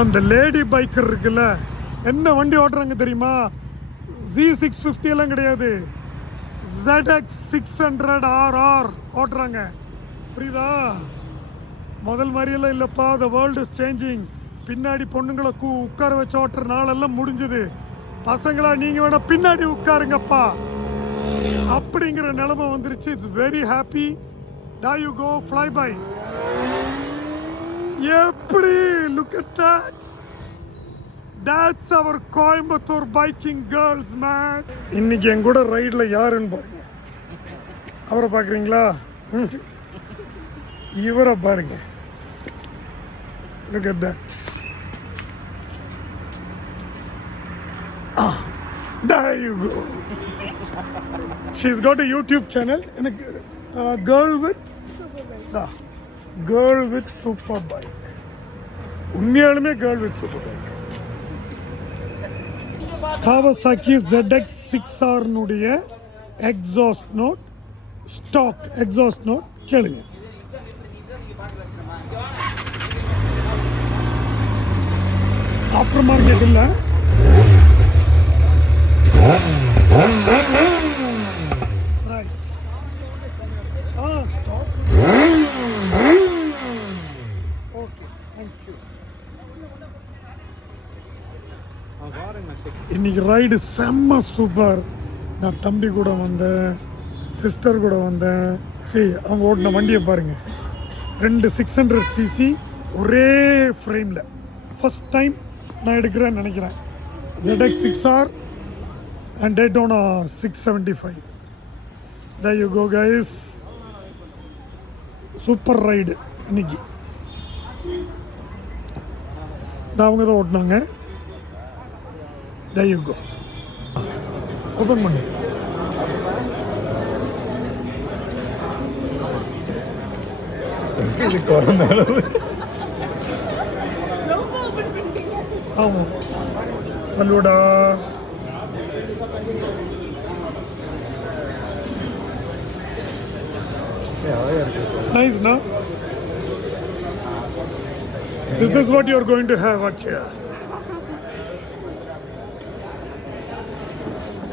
அந்த lady biker இருக்குல்ல, என்ன வண்டி ஓட்டுறாங்க தெரியுமா? Z650 எல்லாம் கிடையாது, ZX 600RR ஓட்டுறாங்க. புரியுதா? முதல் மாதிரியெல்லாம் இல்லைப்பா. The world is changing. பின்னாடி பொண்ணுங்களை உட்கார வச்சு ஓட்டுற நாளெல்லாம் முடிஞ்சது. பசங்களா நீங்க வேணா பின்னாடி உட்காருங்கப்பா அப்படிங்கிற நிலைமை வந்துருச்சு. It's very happy. டா யூ கோ ஃப்ளை பை. எப்படி? Look at that. That's our Coimbatore biking girls man. இன்னைக்கு என் கூட ரைட்ல யாருன்னு பாருங்க. அவரை பாக்குறீங்களா? இவரை பாருங்க. Look at that. There you go. She's got a YouTube channel and a girl with super bike. உண்மையாலுமே girl with super bike. Kawasaki ZX 6R னுடைய exhaust note, stock exhaust note கேளுங்க. ஆஃப்டர் மார்க்கெட் இல்ல. இன்னைக்கு ride செம்ம super. நான் தம்பி கூட வந்தேன், sister கூட வந்தேன். சரி, அவங்க ஓட்டின வண்டியை பாருங்க. 2 600cc ஒரே ஃப்ரேமில் ஃபர்ஸ்ட் டைம் நான் எடுக்கிறேன்னு நினைக்கிறேன். ZX 6R and Daytona 675. There you go guys. Super ride இன்னைக்கு. அவங்க தான் ஓட்டினாங்க. There you go. ஓப்பன் பண்ணு. ஆமாம், சொல்லுடா. Nice, no? This is what you are going to have at here.